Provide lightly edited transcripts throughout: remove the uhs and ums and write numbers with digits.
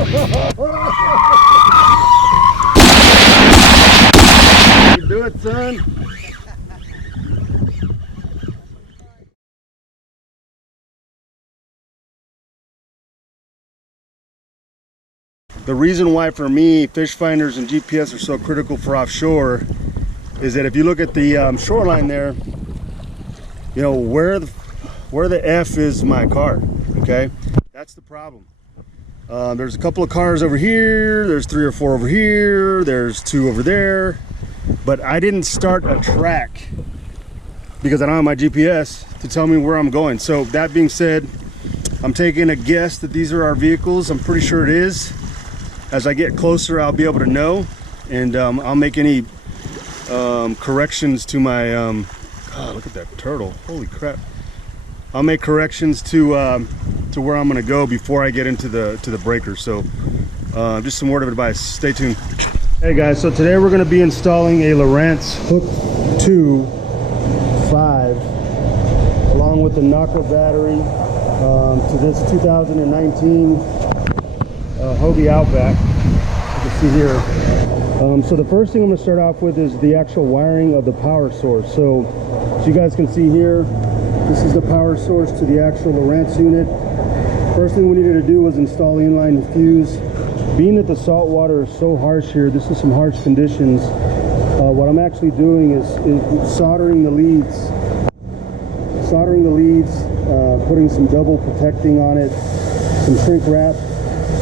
You do it, son. The reason why for me fish finders and GPS are so critical for offshore is that if you look at the shoreline there, you know, where the F is my car, okay? That's the problem. There's a couple of cars over here, there's 3 or 4 over here, there's 2 over there, but I didn't start a track because I don't have my GPS to tell me where I'm going. So that being said, I'm taking a guess that these are our vehicles. I'm pretty sure it is. As I get closer, I'll be able to know, and I'll make any corrections to my God, look at that turtle, holy crap. I'll make corrections to where I'm going to go before I get into the breaker. So just some word of advice, stay tuned. Hey guys, so today we're going to be installing a Lowrance Hook 2 5 along with the knockout battery to this 2019 Hobie Outback. You can see here. So the first thing I'm going to start off with is the actual wiring of the power source. So as you guys can see here, this is the power source to the actual Lowrance unit. First thing we needed to do was install the inline fuse. Being that the salt water is so harsh here, this is some harsh conditions. What I'm actually doing is soldering the leads. Putting some double protecting on it, some shrink wrap,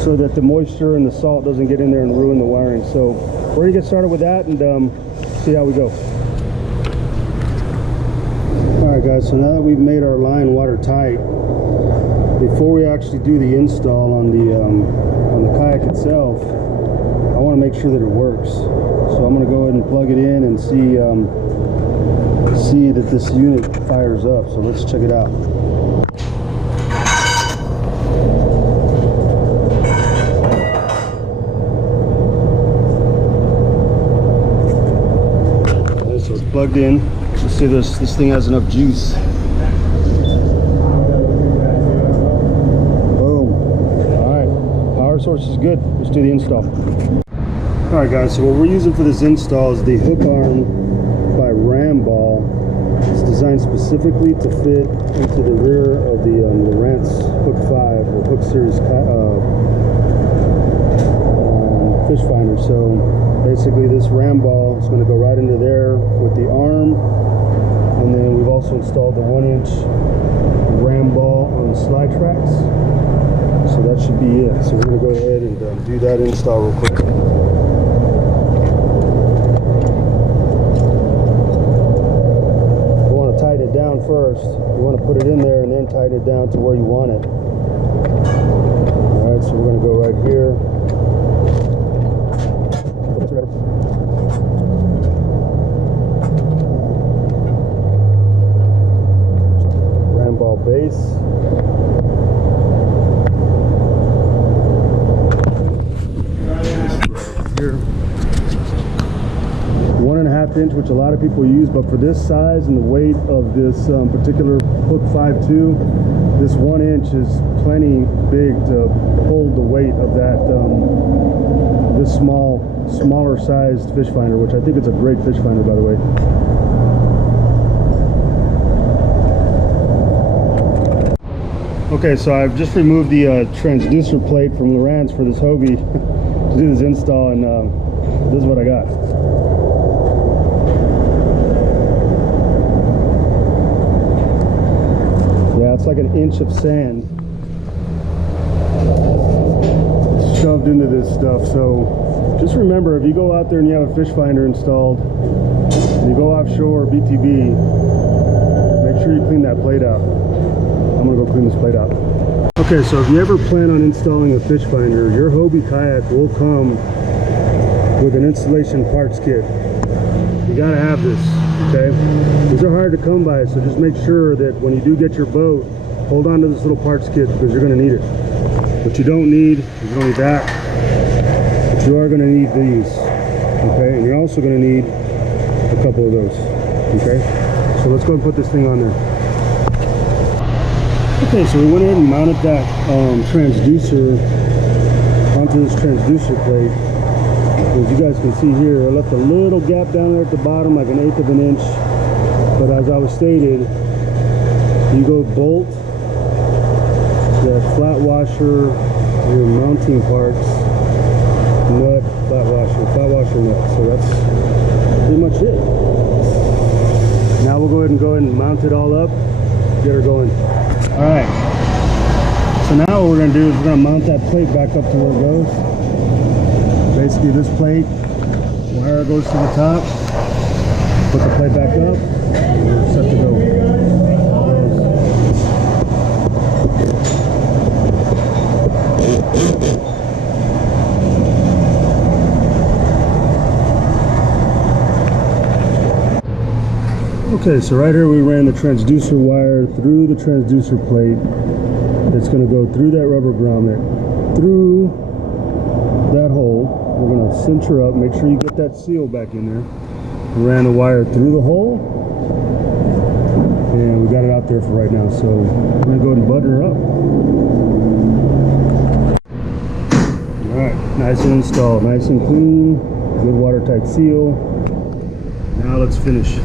so that the moisture and the salt doesn't get in there and ruin the wiring. So we're gonna get started with that and see how we go. All right guys, so now that we've made our line watertight, before we actually do the install on the kayak itself, I want to make sure that it works. So I'm going to go ahead and plug it in and see that this unit fires up. So let's check it out. Okay, so it's plugged in. Let's see this thing has enough juice. Source is good. Let's do the install. All right guys, so what we're using for this install is the hook arm by Ramball. It's designed specifically to fit into the rear of the Lowrance Hook 5 or Hook Series fish finder. So basically this Ramball is going to go right into there with the arm, and then we've also installed the 1-inch Ramball on the slide tracks. So that should be it. So we're going to go ahead and do that install real quick. You want to tighten it down first. You want to put it in there and then tighten it down to where you want it. Alright, so we're going to go right here. Ramball base. Here, 1.5 inch, which a lot of people use, but for this size and the weight of this particular Hook 5.2, this 1 inch is plenty big to hold the weight of that this smaller sized fish finder, which I think it's a great fish finder, by the way. Okay, so I've just removed the transducer plate from Lowrance for this Hobie to do this install, and this is what I got. Yeah, it's like an inch of sand shoved into this stuff. So just remember, if you go out there and you have a fish finder installed and you go offshore BTB, make sure you clean that plate out. I'm gonna go clean this plate out. Okay, so if you ever plan on installing a fish finder, your Hobie kayak will come with an installation parts kit. You gotta have this, okay? These are hard to come by, so just make sure that when you do get your boat, hold on to this little parts kit because you're gonna need it. What you don't need is only that, but you are gonna need these, okay? And you're also gonna need a couple of those, okay? So let's go and put this thing on there. Okay, so we went ahead and mounted that transducer into this transducer plate. As you guys can see here, I left a little gap down there at the bottom, like 1/8 of an inch. But as I was stated, you go bolt that flat washer, your mounting parts, nut, flat washer nut. So that's pretty much it. Now we'll go ahead and mount it all up, get her going. All right. So now what we're going to do is we're going to mount that plate back up to where it goes. Basically this plate, wire goes to the top, put the plate back up, and we're set to go. Okay, so right here we ran the transducer wire through the transducer plate. It's going to go through that rubber grommet, through that hole. We're going to cinch her up, make sure you get that seal back in there. We ran the wire through the hole, and we got it out there for right now. So we're going to go ahead and button her up. All right, nice and installed, nice and clean, good watertight seal. Now let's finish.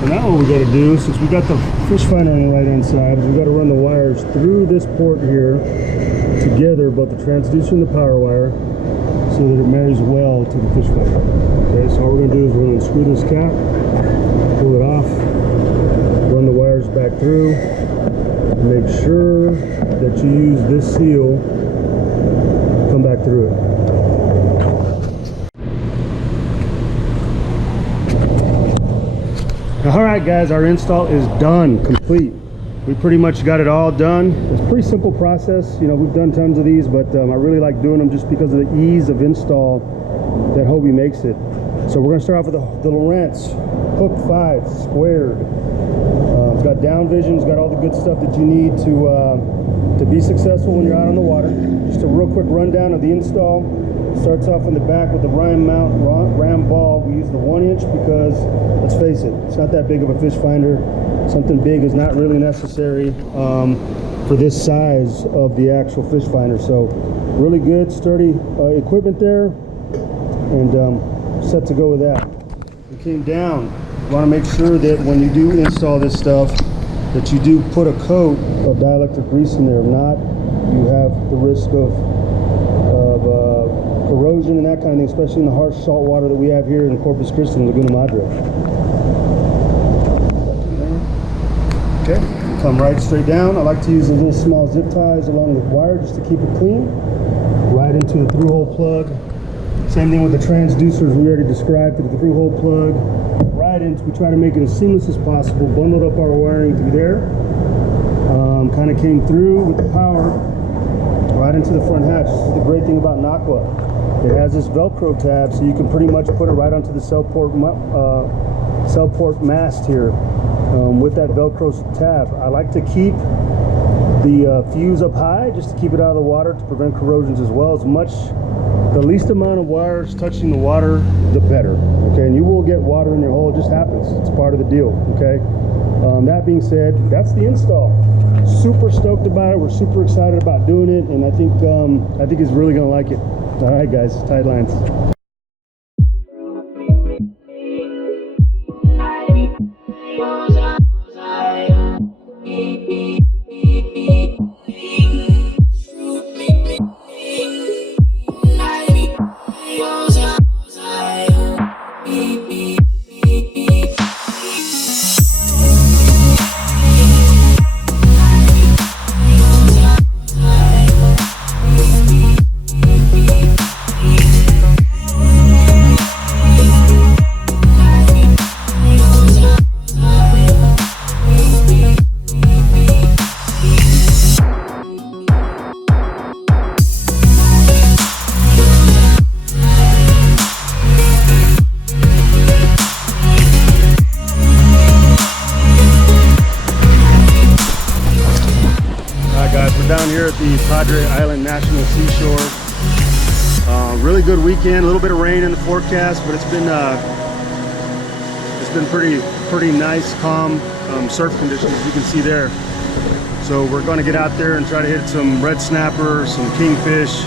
So now what we got to do, since we got the fish finder on the right hand side, is we got to run the wires through this port here together, both the transducer and the power wire, so that it marries well to the fish finder. Okay, so all we're going to do is we're going to unscrew this cap, pull it off, run the wires back through, make sure that you use this seal, come back through it. All right, guys, our install is done, complete. We pretty much got it all done. It's a pretty simple process. You know, we've done tons of these, but I really like doing them just because of the ease of install that Hobie makes it. So we're gonna start off with the Lowrance Hook 5 squared. It's got down vision, it's got all the good stuff that you need to be successful when you're out on the water. Just a real quick rundown of the install. Starts off in the back with the ram ball. We use the 1 inch because, let's face it, it's not that big of a fish finder. Something big is not really necessary for this size of the actual fish finder. So really good, sturdy equipment there, and set to go with that. We came down. You want to make sure that when you do install this stuff, that you do put a coat of dielectric grease in there. If not, you have the risk of corrosion and that kind of thing, especially in the harsh salt water that we have here in Corpus Christi and Laguna Madre. Okay, come right straight down. I like to use the little small zip ties along the wire just to keep it clean. Right into the through-hole plug. Same thing with the transducers we already described, to the through-hole plug. Right into, we try to make it as seamless as possible. Bundled up our wiring through there. Kind of came through with the power right into the front hatch. This is the great thing about Aqua. It has this Velcro tab, so you can pretty much put it right onto the cell port mast here with that Velcro tab. I like to keep the fuse up high just to keep it out of the water to prevent corrosions as well. The least amount of wires touching the water, the better. Okay, and you will get water in your hole. It just happens. It's part of the deal. Okay. That being said, that's the install. Super stoked about it. We're super excited about doing it, and I think he's really gonna like it. All right, guys, tight lines. Down here at the Padre Island National Seashore. Really good weekend. A little bit of rain in the forecast, but it's been pretty nice, calm surf conditions, as you can see there. So we're going to get out there and try to hit some red snapper, some kingfish,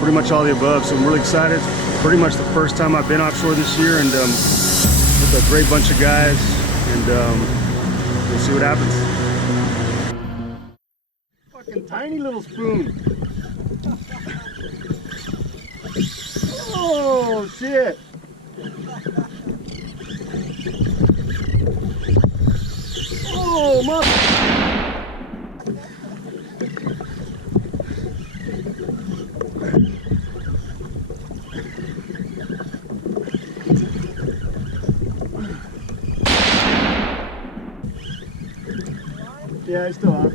pretty much all the above. So I'm really excited. It's pretty much the first time I've been offshore this year, and with a great bunch of guys, and we'll see what happens. Fucking tiny little spoon. Oh shit. Oh my. Yeah, he's still on.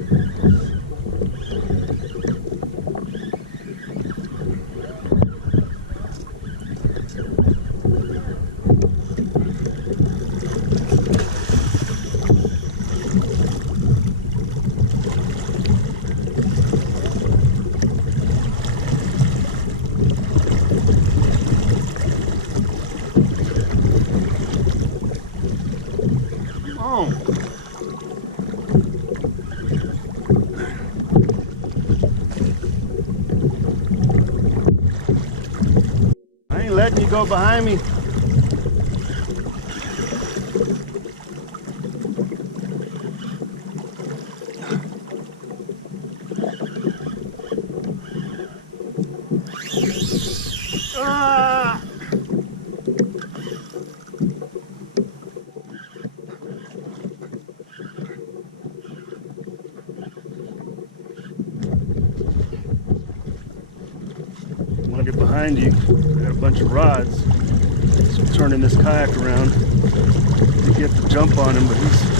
Oh. I ain't letting you go behind me. Ah! I want to get behind you. I got a bunch of rods. So I'm turning this kayak around. I think you have to jump on him, but he's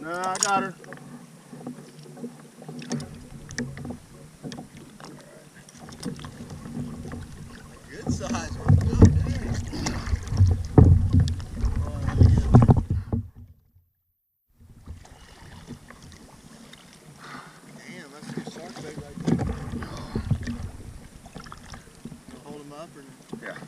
no, I got her. Good size one. Good, damn. Damn, that's a good shark bait right there. Gonna hold him up or no? Yeah.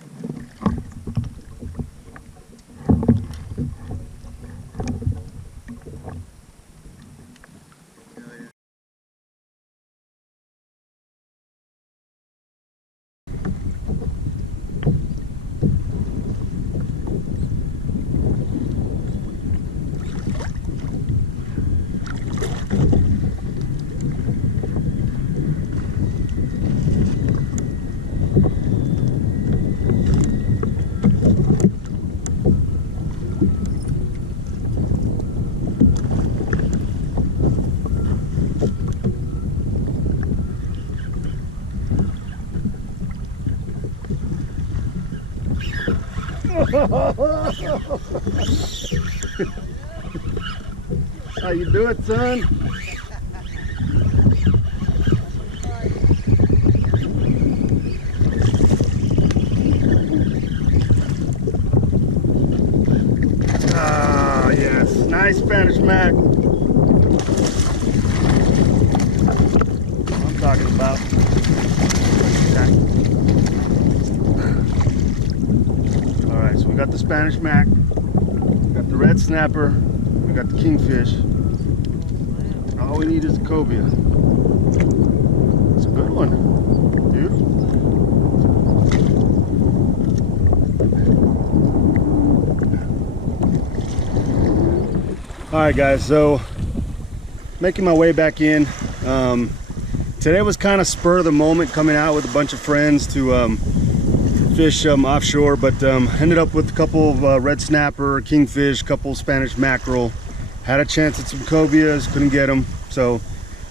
How you doing, son? Ah, yes. Nice Spanish Mac. I'm talking about. Alright, so we got the Spanish Mac, we got the red snapper, we got the kingfish. All we need is a cobia. It's a good one, dude. Alright guys, so making my way back in. Today was kind of spur of the moment, coming out with a bunch of friends to fish offshore, but ended up with a couple of red snapper, kingfish, couple Spanish mackerel. Had a chance at some cobias, couldn't get them, so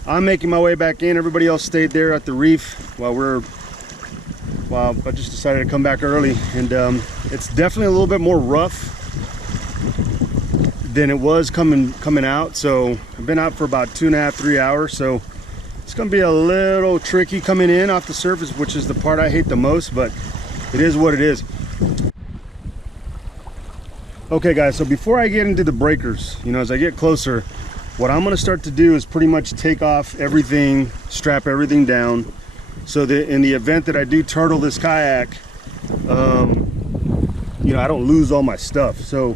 I'm making my way back in. Everybody else stayed there at the reef while I just decided to come back early. And it's definitely a little bit more rough than it was coming out. So I've been out for about 2.5, 3 hours. So it's gonna be a little tricky coming in off the surface, which is the part I hate the most, but it is what it is. Okay guys, so before I get into the breakers, you know, as I get closer, what I'm gonna start to do is pretty much take off everything, strap everything down, so that in the event that I do turtle this kayak, you know, I don't lose all my stuff. So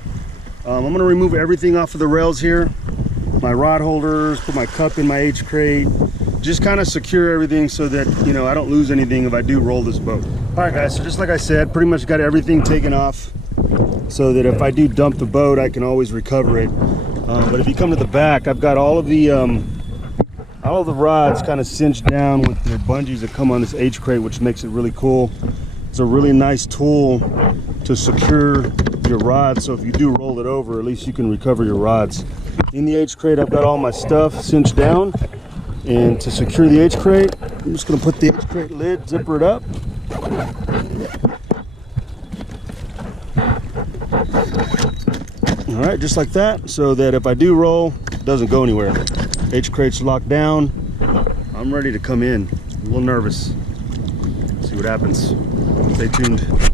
I'm gonna remove everything off of the rails here, my rod holders, put my cup in my H crate, just kind of secure everything so that, you know, I don't lose anything if I do roll this boat. All right guys, so just like I said, pretty much got everything taken off so that if I do dump the boat, I can always recover it. But if you come to the back, I've got all of the rods kind of cinched down with the bungees that come on this H crate, which makes it really cool. It's a really nice tool to secure your rods, so if you do roll it over, at least you can recover your rods. In the H crate, I've got all my stuff cinched down, and to secure the H crate, I'm just going to put the H crate lid, zipper it up. All right, just like that, so that if I do roll, it doesn't go anywhere. H crate's locked down. I'm ready to come in. I'm a little nervous. See what happens. Stay tuned.